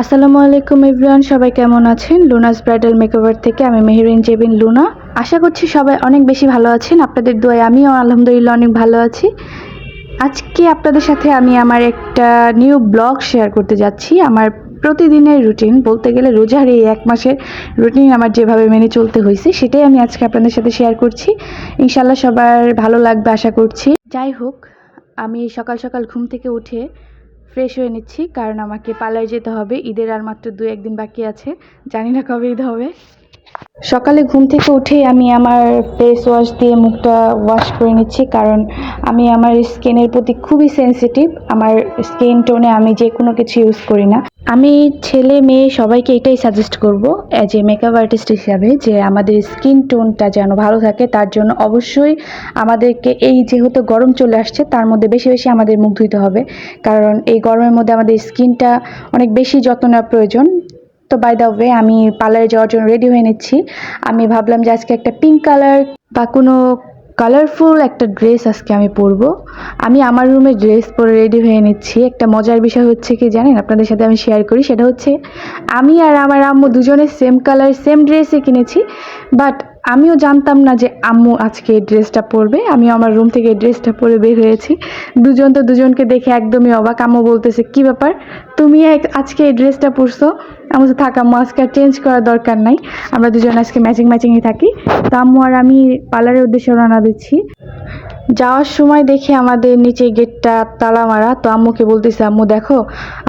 আসসালামু আলাইকুম এভরিওয়ান, সবাই কেমন আছেন? লুনাস ব্রাইডাল মেকওভার থেকে আমি মেহেরিন জেবিন লুনা। আশা করছি সবাই অনেক বেশি ভালো আছেন। আপনাদের দোয়ায় আমিও আলহামদুলিল্লাহ অনেক ভালো আছি। আজকে আপনাদের সাথে আমি আমার একটা নিউ ব্লগ শেয়ার করতে যাচ্ছি। আমার প্রতিদিনের রুটিন, বলতে গেলে রোজার এই এক মাসের রুটিন আমার যেভাবে মেনে চলতে হয়েছে সেটাই আমি আজকে আপনাদের সাথে শেয়ার করছি। ইনশাল্লাহ সবার ভালো লাগবে আশা করছি। যাই হোক, আমি সকাল সকাল ঘুম থেকে উঠে ফ্রেশ হয়ে নিচ্ছি, কারণ আমাকে পার্লারে যেতে হবে। ঈদের আর মাত্র 2-1 দিন বাকি আছে, জানি না কবে ঈদ হবে। সকালে ঘুম থেকে উঠেই আমি আমার ফেস ওয়াশ দিয়ে মুখটা ওয়াশ করে নিচ্ছি, কারণ আমি আমার স্কিনের প্রতি খুবই সেনসিটিভ। আমার স্কিন টোনে আমি যে কোনো কিছু ইউজ করি না। আমি ছেলে মেয়ে সবাইকে এটাই সাজেস্ট করব অ্যাজ এ মেকআপ আর্টিস্ট হিসাবে, যে আমাদের স্কিন টোনটা যেন ভালো থাকে। তার জন্য অবশ্যই আমাদেরকে, এই যেহেতু গরম চলে আসছে, তার মধ্যে বেশি বেশি আমাদের মুখ ধুইতে হবে, কারণ এই গরমের মধ্যে আমাদের স্কিনটা অনেক বেশি যত্ন নেওয়ার প্রয়োজন। তো বাই দ্য ওয়ে, আমি পার্লারে যাওয়ার জন্য রেডি হয়ে নিচ্ছি। আমি ভাবলাম যে আজকে একটা পিঙ্ক কালার বা কোনো কালারফুল একটা ড্রেস আজকে আমি পরবো। আমি আমার রুমে ড্রেস পরে রেডি হয়ে নিচ্ছি। একটা মজার বিষয় হচ্ছে কি জানেন, আপনাদের সাথে আমি শেয়ার করি। সেটা হচ্ছে আমি আর আমার আম্মু দুজনে সেম কালার সেম ড্রেসে কিনেছি, বাট আমিও জানতাম না যে আম্মু আজকে এই ড্রেসটা পরবে। আমিও আমার রুম থেকে এই ড্রেসটা পরে বের হয়েছি। দুজন তো দুজনকে দেখে একদমই অবাক। আম্মু বলতেছে, কি ব্যাপার, তুমি আজকে এই ড্রেসটা পরছো? আমার তো থাক আম্মু, আজকে আর চেঞ্জ করার দরকার নাই, আমরা দুজন আজকে ম্যাচিংই থাকি। তো আম্মু আর আমি পার্লারের উদ্দেশ্যে রওনা দিচ্ছি। যাওয়ার সময় দেখি আমাদের নিচে গেটটা তালা মারা। তো আম্মুকে বলতেছে, আম্মু দেখো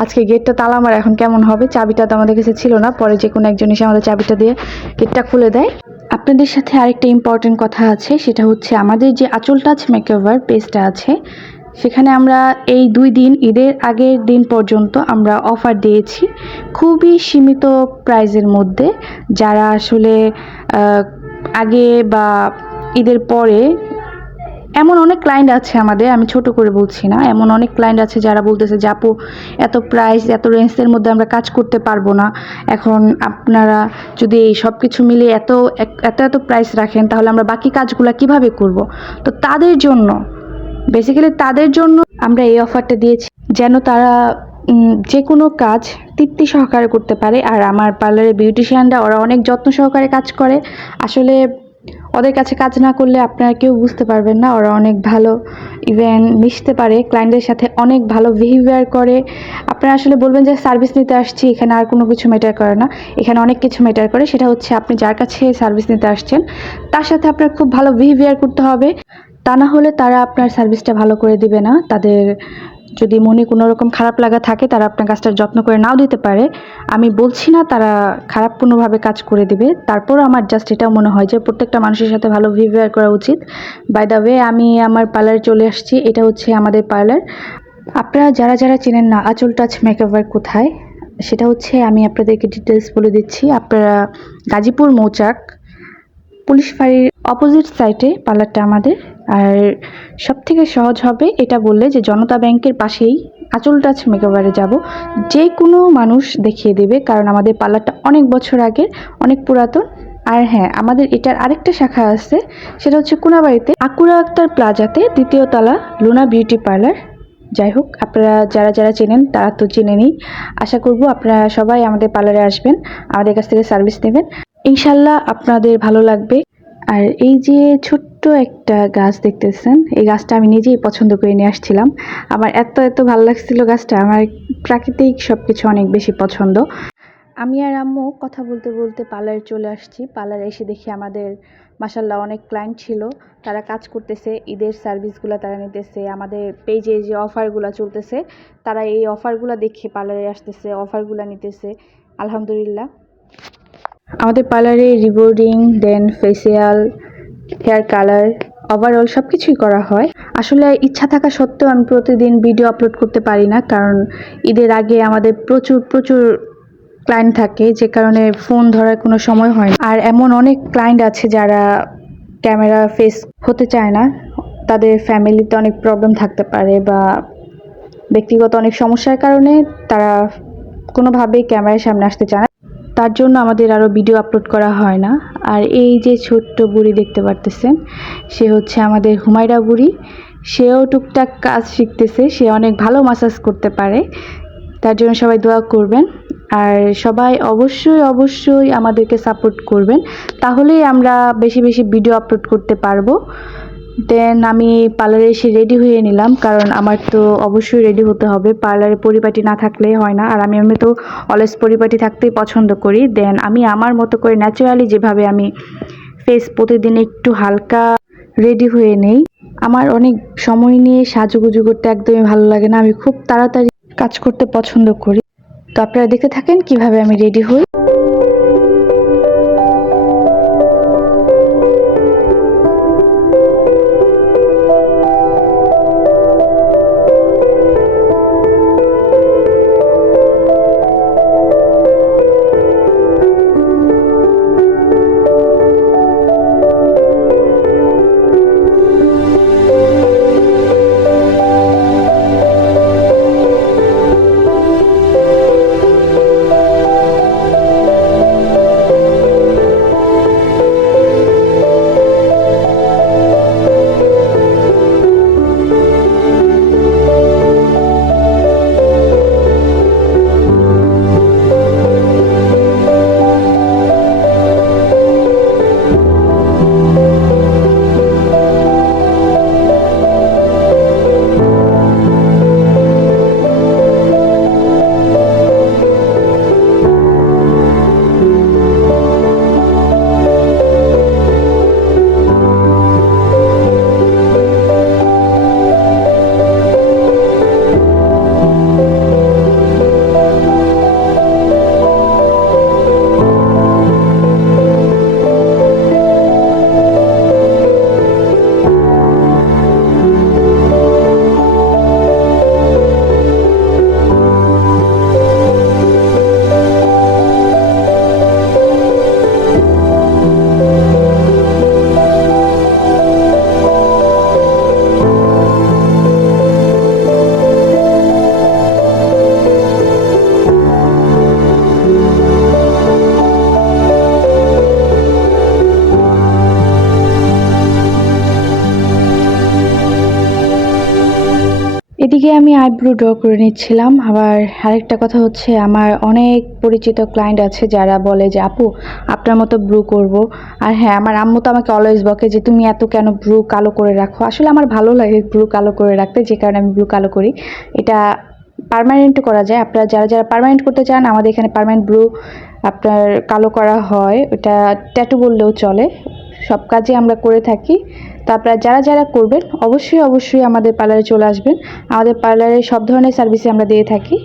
আজকে গেটটা তালা মারা, এখন কেমন হবে? চাবিটা তো আমাদের কাছে ছিল না, পরে যে কোনো একজন এসে আমাদের চাবিটা দিয়ে গেটটা খুলে দেয়। আপনাদের সাথে আরেকটা ইম্পর্টেন্ট কথা আছে, সেটা হচ্ছে আমাদের যে আঁচল টাচ মেকওভার পেজটা আছে, সেখানে আমরা এই 2 দিন, ঈদের আগের দিন পর্যন্ত আমরা অফার দিয়েছি খুবই সীমিত প্রাইজের মধ্যে। যারা আসলে আগে বা ঈদের পরে, এমন অনেক ক্লায়েন্ট আছে আমাদের, আমি ছোট করে বলছি না, এমন অনেক ক্লায়েন্ট আছে যারা বলতেছে যে আপু এত প্রাইস, এত রেঞ্জের মধ্যে আমরা কাজ করতে পারবো না। এখন আপনারা যদি এই সব কিছু মিলে এত এত এত প্রাইস রাখেন, তাহলে আমরা বাকি কাজগুলো কিভাবে করব? তো তাদের জন্য, বেসিক্যালি তাদের জন্য আমরা এই অফারটা দিয়েছি, যেন তারা যে কোনো কাজ তৃপ্তি সহকারে করতে পারে। আর আমার পার্লারের বিউটিশিয়ানরা, ওরা অনেক যত্ন সহকারে কাজ করে। আসলে ওদের কাছে কাজ না করলে আপনারা কেউ বুঝতে পারবেন না। ওরা অনেক ভালো, ইভেন মিশতে পারে ক্লায়েন্টদের সাথে, অনেক ভালো বিহেভিয়ার করে। আপনারা আসলে বলবেন যে সার্ভিস নিতে আসছি, এখানে আর কোনো কিছু ম্যাটার করে না। এখানে অনেক কিছু ম্যাটার করে। সেটা হচ্ছে আপনি যার কাছে সার্ভিস নিতে আসছেন তার সাথে আপনার খুব ভালো বিহেভিয়ার করতে হবে। তা না হলে তারা আপনার সার্ভিসটা ভালো করে দিবে না। তাদের যদি মনে কোনো রকম খারাপ লাগা থাকে, তারা আপনার কাজটার যত্ন করে নাও দিতে পারে। আমি বলছি না তারা খারাপ কোনোভাবে কাজ করে দিবে, তারপর আমার জাস্ট এটা মনে হয় যে প্রত্যেকটা মানুষের সাথে ভালো বিহেভিয়ার করা উচিত। বাই দ্য ওয়ে, আমি আমার পার্লারে চলে আসছি। এটা হচ্ছে আমাদের পার্লার। আপনারা যারা যারা চেনেন না আঁচল টাচ মেকওভার কোথায়, সেটা হচ্ছে আমি আপনাদেরকে ডিটেলস বলে দিচ্ছি। আপনারা গাজীপুর মৌচাক পুলিশ ফাঁড়ির অপোজিট সাইডে পার্লারটা আমাদের। আর সব থেকে সহজ হবে এটা বললে যে জনতা ব্যাংকের পাশেই আঁচল টাচ মেকওভারে যাব, যে কোনো মানুষ দেখিয়ে দেবে, কারণ আমাদের পার্লারটা অনেক বছর আগের, অনেক পুরাতন। আর হ্যাঁ, আমাদের এটার আরেকটা শাখা আছে, সেটা হচ্ছে কোনাবাড়িতে আকুরা আক্তার প্লাজাতে 2য় তলা লুনা বিউটি পার্লার। যাই হোক, আপনারা যারা যারা চেনেন তারা তো চেনেনই। আশা করব আপনারা সবাই আমাদের পার্লারে আসবেন, আমাদের কাছ থেকে সার্ভিস নেবেন। ইনশাল্লাহ আপনাদের ভালো লাগবে। আর এই যে ছোট্ট একটা গাছ দেখতেছেন, এই গাছটা আমি নিজেই পছন্দ করে নিয়ে আসছিলাম। আমার এত এত ভালো লাগছিল গাছটা। আমার প্রাকৃতিক সবকিছু অনেক বেশি পছন্দ। আমি আর আম্মু কথা বলতে বলতে পার্লারে চলে আসছি। পার্লারে এসে দেখি আমাদের মাশাল্লাহ অনেক ক্লায়েন্ট ছিল, তারা কাজ করতেছে, ঈদের সার্ভিসগুলো তারা নিতেছে। আমাদের পেজে যে অফারগুলো চলতেছে, তারা এই অফারগুলো দেখে পার্লারে আসতেছে, অফারগুলো নিতেছে। আলহামদুলিল্লাহ। আমাদের পার্লারে রিবোর্ডিং, দেন ফেসিয়াল, হেয়ার কালার, ওভারঅল সব কিছুই করা হয়। আসলে ইচ্ছা থাকা সত্ত্বেও আমি প্রতিদিন ভিডিও আপলোড করতে পারি না, কারণ ঈদের আগে আমাদের প্রচুর প্রচুর ক্লায়েন্ট থাকে, যে কারণে ফোন ধরার কোনো সময় হয় না। আর এমন অনেক ক্লায়েন্ট আছে যারা ক্যামেরা ফেস হতে চায় না, তাদের ফ্যামিলিতে অনেক প্রবলেম থাকতে পারে বা ব্যক্তিগত অনেক সমস্যার কারণে তারা কোনোভাবেই ক্যামেরার সামনে আসতে চায় না। তার জন্য আমাদের আরও ভিডিও আপলোড করা হয় না। আর এই যে ছোট্ট বুড়ি দেখতে পারতেছেন, সে হচ্ছে আমাদের হুমায়রা বুড়ি। সেও টুকটাক কাজ শিখতেছে, সে অনেক ভালো মাসাজ করতে পারে। তার জন্য সবাই দোয়া করবেন। আর সবাই অবশ্যই অবশ্যই আমাদেরকে সাপোর্ট করবেন, তাহলেই আমরা বেশি বেশি ভিডিও আপলোড করতে পারবো। দেন আমি পার্লারে এসে রেডি হয়ে নিলাম, কারণ আমার তো অবশ্যই রেডি হতে হবে, পার্লারে পরিপাটি না থাকলেই হয় না। আর আমি তো অলওয়েজ পরিপাটি থাকতেই পছন্দ করি। দেন আমি আমার মতো করে ন্যাচারালি যেভাবে আমি ফেস প্রতিদিন একটু হালকা রেডি হয়ে নেই। আমার অনেক সময় নিয়ে সাজুগুজু করতে একদমই ভালো লাগে না, আমি খুব তাড়াতাড়ি কাজ করতে পছন্দ করি। তো আপনারা দেখতে থাকেন কিভাবে আমি রেডি হই। এদিকে আমি আইব্রো ড্র করে নিচ্ছিলাম। আবার আরেকটা কথা হচ্ছে, আমার অনেক পরিচিত ক্লায়েন্ট আছে যারা বলে যে আপু আপনার মতো ব্রু করব। আর হ্যাঁ, আমার আম্মু তো আমাকে অলওয়েজ বকে যে তুমি এত কেন ব্রু কালো করে রাখো। আসলে আমার ভালো লাগে ব্রু কালো করে রাখতে, যে কারণে আমি ব্রু কালো করি। এটা পার্মানেন্টও করা যায়। আপনারা যারা যারা পার্মানেন্ট করতে চান, আমাদের এখানে পার্মানেন্ট ব্রু আপনার কালো করা হয়, ওটা ট্যাটু বললেও চলে। সব কাজে আমরা করে থাকি। তো আপনারা যারা যারা করবেন অবশ্যই অবশ্যই আমাদের পার্লারে চলে আসবেন। আমাদের পার্লারে সব ধরনের সার্ভিসই আমরা দিয়ে থাকি।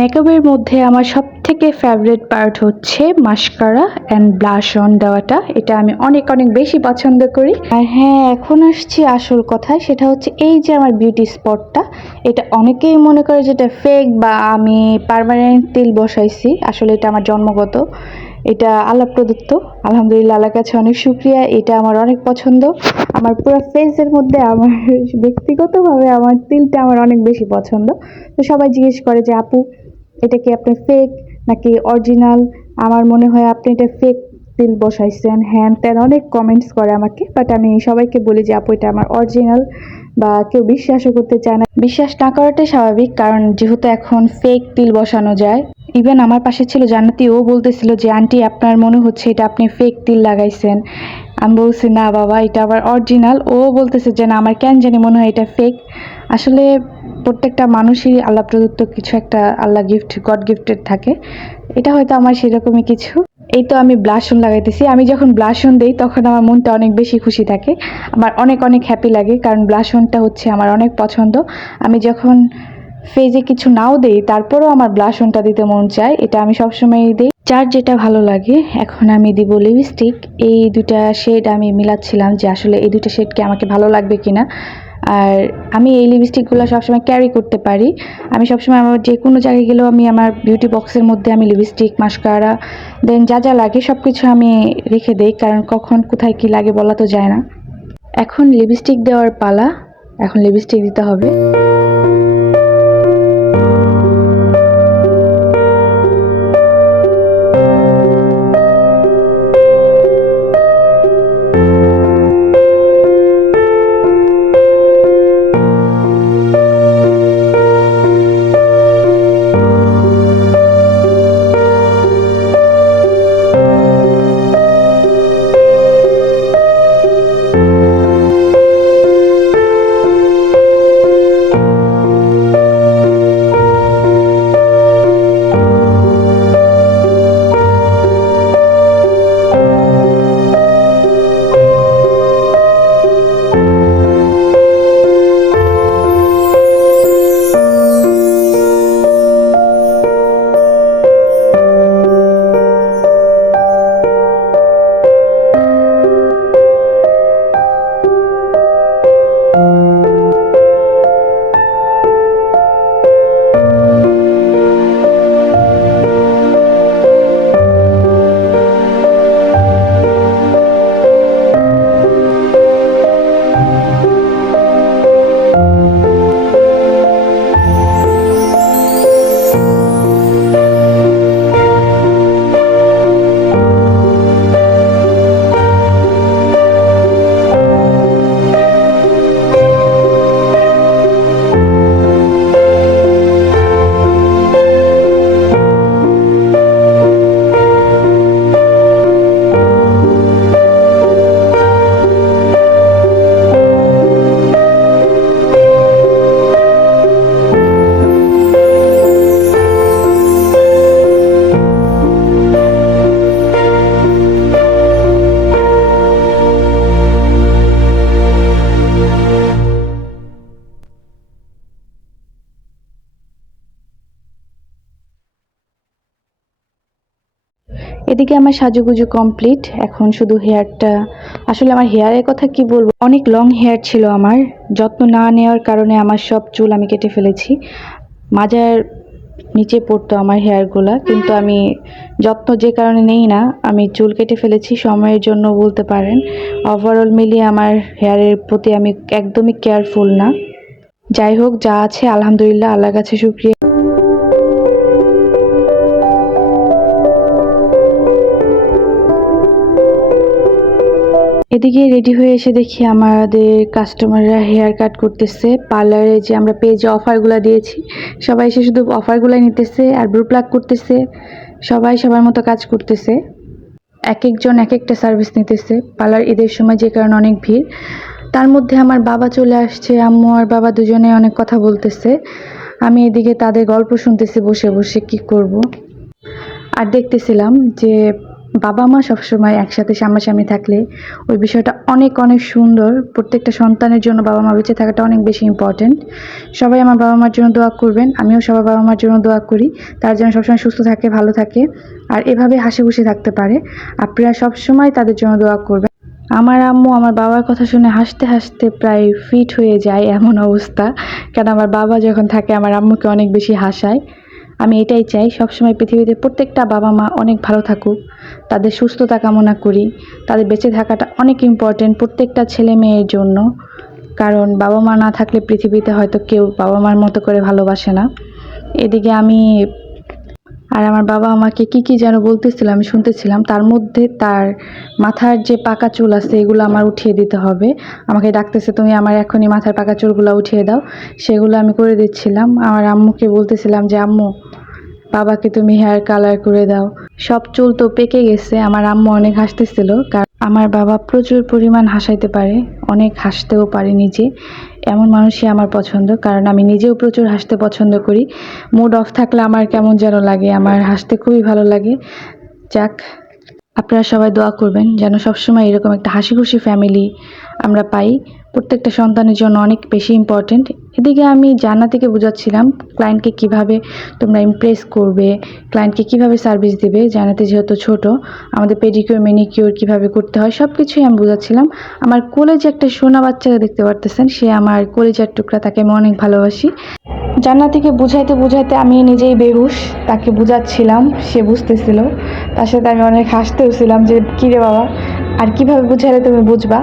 মেকআপের মধ্যে আমার সবথেকে ফেভারিট পার্ট হচ্ছে মাস্কারা অ্যান্ড ব্লাশ অন দেওয়াটা। এটা আমি অনেক অনেক বেশি পছন্দ করি। আর হ্যাঁ, এখন আসছি আসল কথায়, সেটা হচ্ছে এই যে আমার বিউটি স্পটটা, এটা অনেকেই মনে করে যেটা ফেক বা আমি পার্মানেন্ট তিল বসাইছি। আসলে এটা আমার জন্মগত, এটা আল্লাহ প্রদত্ত। আলহামদুলিল্লাহ, আল্লাহর কাছে অনেক শুক্রিয়া। এটা আমার অনেক পছন্দ। আমার পুরো ফেসের মধ্যে আমার ব্যক্তিগতভাবে আমার তিলটা আমার অনেক বেশি পছন্দ। তো সবাই জিজ্ঞেস করে যে আপু, এটা কি আপনি ফেক নাকি অরিজিনাল? আমার মনে হয় আপনি এটা ফেক তিল বসাইছেন, হ্যান ত্যান অনেক কমেন্টস করে আমাকে। বাট আমি সবাইকে বলি যে আপু, এটা আমার অরিজিনাল। বা কেউ বিশ্বাসও করতে চায় না। বিশ্বাস না করাটাই স্বাভাবিক, কারণ যেহেতু এখন ফেক তিল বসানো যায়। ইভেন আমার পাশে ছিল জান্নাতি, ও বলতেছিল যে আন্টি আপনার মনে হচ্ছে এটা আপনি ফেক তিল লাগাইছেন। আমি বলছি না বাবা, এটা আবার অরিজিনাল। ও বলতেছে যে না, আমার কেন জানি মনে হয় এটা ফেক। আসলে প্রত্যেকটা মানুষই আল্লাহ প্রদত্ত কিছু একটা, আল্লাহ গিফট, গড গিফটেড থাকে। এটা হয়তো আমার সেরকমই কিছু। এই তো আমি ব্লাশন লাগাইতেছি। আমি যখন ব্লাশন দেই তখন আমার মনটা অনেক বেশি খুশি থাকে, আমার অনেক অনেক হ্যাপি লাগে, কারণ ব্লাশনটা হচ্ছে আমার অনেক পছন্দ। আমি যখন ফেজে কিছু নাও দেই তারপরেও আমার ব্লাশনটা দিতে মন চায়, এটা আমি সবসময়ই দিই, যার যেটা ভালো লাগে। এখন আমি দিব লিপস্টিক। এই দুটা শেড আমি মিলাচ্ছিলাম যে আসলে এই দুটা শেড কি আমাকে ভালো লাগবে কিনা। আর আমি এই লিপস্টিকগুলো সবসময় ক্যারি করতে পারি। আমি সবসময় আমার যে কোনো জায়গায় গেলেও আমি আমার বিউটি বক্সের মধ্যে আমি লিপস্টিক, মাস্কারা, দেন যা যা লাগে সব কিছু আমি রেখে দেই, কারণ কখন কোথায় কি লাগে বলা তো যায় না। এখন লিপস্টিক দেওয়ার পালা, এখন লিপস্টিক দিতে হবে। এদিকে আমার সাজুগুজু কমপ্লিট। এখন শুধু হেয়ারটা, আসলে আমার হেয়ারের কথা কি বলবো, অনেক লং হেয়ার ছিল আমার। যত্ন না নেওয়ার কারণে আমার সব চুল আমি কেটে ফেলেছি। মাজার নিচে পড়তো আমার হেয়ারগুলা, কিন্তু আমি যত্ন যে কারণে নেই না, আমি চুল কেটে ফেলেছি সময়ের জন্য বলতে পারেন। ওভারঅল মিলিয়ে আমার হেয়ারের প্রতি আমি একদমই কেয়ারফুল না। যাই হোক, যা আছে আলহামদুলিল্লাহ, আল্লাহর কাছে শুকরিয়া। এদিকে রেডি হয়ে এসে দেখি আমাদের কাস্টমাররা হেয়ার কাট করতেছে। পার্লারে যে আমরা পেজে অফারগুলো দিয়েছি, সবাই এসে শুধু অফারগুলাই নিতেছে আর ব্রু প্লাক করতেছে। সবাই সবার মতো কাজ করতেছে, এক একজন এক একটা সার্ভিস নিতেছে। পার্লার ঈদের সময় যে কারণে অনেক ভিড়। তার মধ্যে আমার বাবা চলে আসছে, আম্মু আর বাবা দুজনে অনেক কথা বলতেছে। আমি এদিকে তাদের গল্প শুনতেছি বসে বসে, কি করব। আর দেখতেছিলাম যে বাবা মা সবসময় একসাথে সামনাসামনি থাকলে ওই বিষয়টা অনেক অনেক সুন্দর। প্রত্যেকটা সন্তানের জন্য বাবা মা বেঁচে থাকাটা অনেক বেশি ইম্পর্ট্যান্ট। সবাই আমার বাবা মার জন্য দোয়া করবেন, আমিও সবার বাবা মার জন্য দোয়া করি, তার যেন সবসময় সুস্থ থাকে, ভালো থাকে, আর এভাবে হাসি খুশি থাকতে পারে। আপনারা সবসময় তাদের জন্য দোয়া করবেন। আমার আম্মু আমার বাবার কথা শুনে হাসতে হাসতে প্রায় ফিট হয়ে যায় এমন অবস্থা, কেন আমার বাবা যখন থাকে আমার আম্মুকে অনেক বেশি হাসায়। আমি এটাই চাই, সবসময় পৃথিবীতে প্রত্যেকটা বাবা মা অনেক ভালো থাকুক, তাদের সুস্থতা কামনা করি। তাদের বেঁচে থাকাটা অনেক ইম্পর্টেন্ট প্রত্যেকটা ছেলে মেয়ের জন্য, কারণ বাবা মা না থাকলে পৃথিবীতে হয়তো কেউ বাবা মার মতো করে ভালোবাসে না। এদিকে আমার বাবা আমাকে কি যেন বলতেছিল, আমি শুনতেছিলাম। তার মধ্যে তার মাথার যে পাকা চুল আছে এগুলো আমার উঠিয়ে দিতে হবে। আমাকে ডাকতেছে, তুমি আমার এখনই মাথার পাকা চুলগুলো উঠিয়ে দাও। সেগুলো আমি করে দিচ্ছিলাম। আমার আম্মুকে বলতেছিলাম যে আম্মু, বাবাকে তুমি হেয়ার কালার করে দাও। সব চুল তো পেকে গেছে। আমার আম্মু অনেক হাসতেছিল, কারণ আমার বাবা প্রচুর পরিমাণ হাসাইতে পারে, অনেক হাসতেও পারে নিজে। এমন মানুষই আমার পছন্দ, কারণ আমি নিজেও প্রচুর হাসতে পছন্দ করি। মুড অফ থাকলে আমার কেমন যেন লাগে, আমার হাসতে খুবই ভালো লাগে। যাক, আপনারা সবাই দোয়া করবেন যেন সবসময় এরকম একটা হাসি খুশি ফ্যামিলি আমরা পাই। প্রত্যেকটা সন্তানের জন্য অনেক বেশি ইম্পর্টেন্ট। এদিকে আমি জান্নাতিকে বোঝাচ্ছিলাম ক্লায়েন্টকে কিভাবে তোমরা ইমপ্রেস করবে, ক্লায়েন্টকে কিভাবে সার্ভিস দেবে। জান্নাতি যেহেতু ছোট, আমাদের পেডিকিউর ম্যানিকিউর কিভাবে করতে হয় সব কিছুই আমি বোঝাচ্ছিলাম। আমার কলেজে একটা সোনা বাচ্চাকে দেখতে পারতেছেন, সে আমার কলেজার টুকরা, তাকে আমি অনেক ভালোবাসি। জান্নাতিকে বুঝাইতে বুঝাইতে আমি নিজেই বেহুশ, তাকে বুঝাচ্ছিলাম, সে বুঝতেছিল। তার সাথে আমি অনেক হাসতেও ছিলাম যে কী রে বাবা, আর কিভাবে বুঝাইলে তুমি বুঝবা।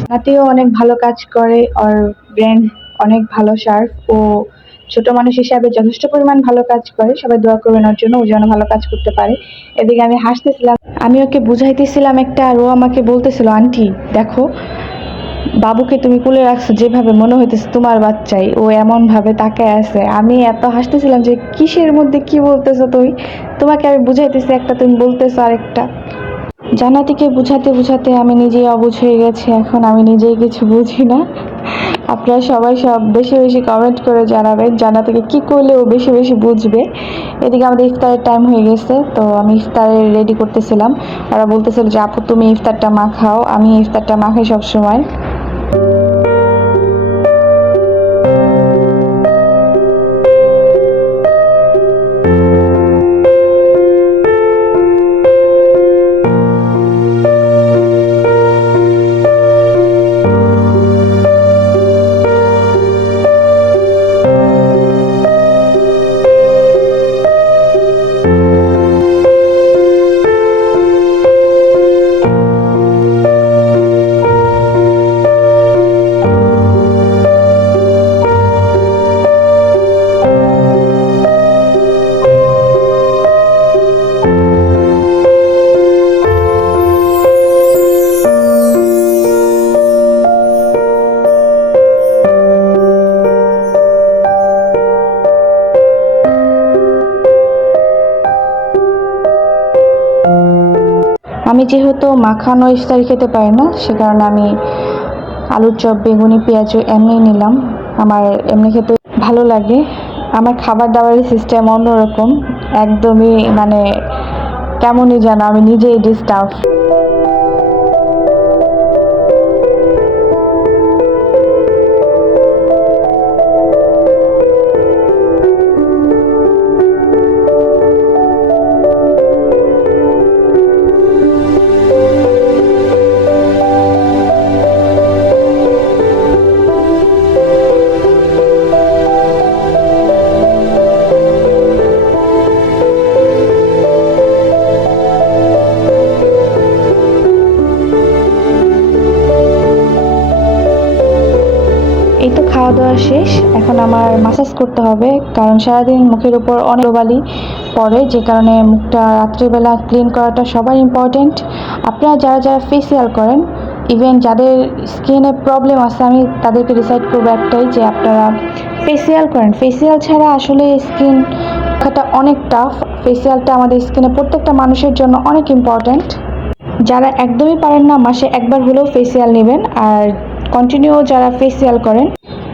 জান্নাতিও অনেক ভালো কাজ করে, ওর ব্রেন অনেক ভালো, শার্প। ও ছোট মানুষ হিসাবে যথেষ্ট পরিমাণ ভালো কাজ করে। সবাই দোয়া করবেন ওর জন্য, ও যেন ভালো কাজ করতে পারে। এদিকে আমি হাসতেছিলাম, আমি ওকে বুঝাইতেছিলাম একটা, আর ও আমাকে বলতেছিল আন্টি দেখো, বাবুকে তুমি কোলে রাখছো যেভাবে মনে হইতেছে তোমার বাচ্চাই, ও এমন ভাবে তাকায় আছে। আমি এত হাসতেছিলাম যে কিসের মধ্যে কি বলতেছো তুমি, তোমাকে আমি বুঝাইতেছি একটা, তুমি বলতেছো আরেকটা। জান্নাতিকে বুঝাতে বুঝাতে আমি নিজেই অবুঝ হয়ে গেছি, এখন আমি নিজেই কিছু বুঝি না। আপনারা সবাই সব বেশি বেশি কমেন্ট করে জানাবেন জান্নাতিকে কি করলে ও বেশি বেশি বুঝবে। এদিকে আমাদের ইফতারের টাইম হয়ে গেছে, তো আমি ইফতারের রেডি করতেছিলাম। ওরা বলতেছিল যে আপু তুমি ইফতারটা মাখাও, আমি ইফতারটা মাখাই সবসময়। আমি যেহেতু মাখানো ইফতারি খেতে পারি না, সে কারণে আমি আলুর চপ, বেগুনি, পেঁয়াজ এমনি নিলাম। আমার এমনি খেতে ভালো লাগে। আমার খাবার দাবারের সিস্টেম অন্যরকম, একদমই মানে কেমনই যেন আমি নিজেই ডিস্টার্ব। এই তো খাওয়া দাওয়া শেষ, এখন আমার মাসাজ করতে হবে, কারণ সারাদিন মুখের উপর অনেক বালি পড়ে, যে কারণে মুখটা রাত্রিবেলা ক্লিন করাটা সবার ইম্পর্টেন্ট। আপনারা যারা যারা ফেসিয়াল করেন, ইভেন যাদের স্কিনে প্রবলেম আছে, আমি তাদেরকে ডিসাইড করবো একটাই, যে আপনারা ফেসিয়াল করেন। ফেসিয়াল ছাড়া আসলে স্কিন রাখাটা অনেক টাফ। ফেসিয়ালটা আমাদের স্কিনে প্রত্যেকটা মানুষের জন্য অনেক ইম্পর্টেন্ট। যারা একদমই পারেন না, মাসে একবার হলেও ফেসিয়াল নেবেন। আর কন্টিনিউ যারা ফেসিয়াল করেন,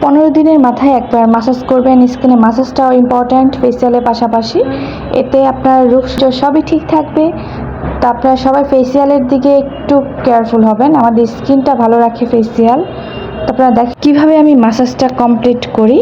15 দিনের মাথায় একবার মাসাজ করবেন। স্কিনে মাসাজটাও ইম্পর্ট্যান্ট ফেসিয়ালের পাশাপাশি, এতে আপনার রূপ সবই ঠিক থাকবে। তো আপনারা সবাই ফেসিয়ালের দিকে একটু কেয়ারফুল হবেন, আমাদের স্কিনটা ভালো রাখে ফেসিয়াল। তো আপনারা দেখেন কীভাবে আমি ম্যাসাজটা কমপ্লিট করি।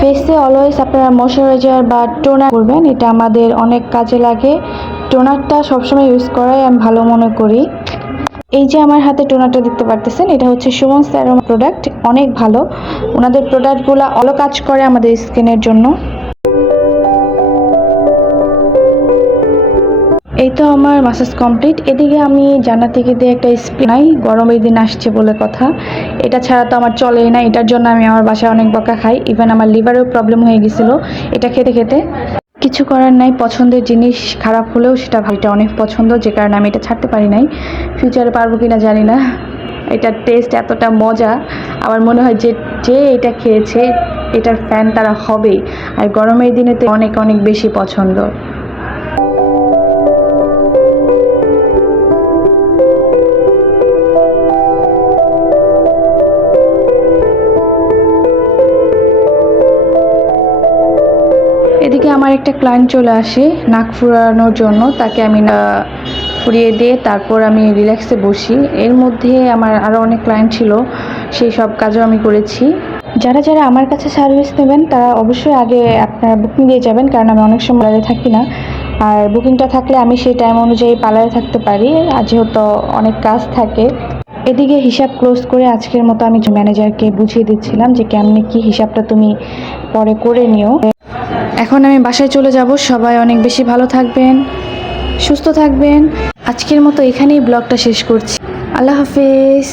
ফেসে অলওয়েজ আপনারা ময়শ্চারাইজার বা টোনার করবেন, এটা আমাদের অনেক কাজে লাগে। টোনারটা সবসময় ইউজ করাই আমি ভালো মনে করি। এই যে আমার হাতে টোনারটা দেখতে পারতেছেন, এটা হচ্ছে সুমন সেরাম প্রোডাক্ট, অনেক ভালো। ওনাদের প্রোডাক্টগুলো ভালো কাজ করে আমাদের স্কিনের জন্য। এই তো আমার ম্যাসাজ কমপ্লিট। এদিকে আমি জান্নাত থেকে দিয়ে একটা স্প্রে নাই, গরমের দিন আসছে বলে কথা, এটা ছাড়া তো আমার চলেই না। এটার জন্য আমি আমার বাসায় অনেক বকা খাই, ইভেন আমার লিভারেও প্রবলেম হয়ে গেছিলো এটা খেতে খেতে। কিছু করার নাই, পছন্দের জিনিস খারাপ হলেও সেটা ভাইটা অনেক পছন্দ, যে কারণে আমি এটা ছাড়তে পারি নাই। ফিউচারে পারবো কিনা জানি না। এটার টেস্ট এতটা মজা, আমার মনে হয় যে যে এটা খেয়েছে এটার ফ্যান তারা হবেই। আর গরমের দিনে তো অনেক অনেক বেশি পছন্দ। এদিকে আমার একটা ক্লায়েন্ট চলে আসে নাক ফুরানোর জন্য, তাকে আমি ফুরিয়ে দিয়ে তারপর আমি রিল্যাক্সে বসি। এর মধ্যে আমার আরও অনেক ক্লায়েন্ট ছিল, সেই সব কাজও আমি করেছি। যারা যারা আমার কাছে সার্ভিস নেবেন তারা অবশ্যই আগে আপনারা বুকিং দিয়ে যাবেন, কারণ আমি অনেক সময় পার্লারে থাকি না। আর বুকিংটা থাকলে আমি সেই টাইম অনুযায়ী পার্লারে থাকতে পারি, আর যেহেতু অনেক কাজ থাকে। এদিকে হিসাব ক্লোজ করে আজকের মতো আমি ম্যানেজারকে বুঝিয়ে দিচ্ছিলাম যে কেমনে কি হিসাবটা তুমি পরে করে নিও। এখন আমি বাসায় চলে যাব। সবাই অনেক বেশি ভালো থাকবেন, সুস্থ থাকবেন। আজকের মতো এখানেই ব্লগটা শেষ করছি। আল্লাহ হাফেজ।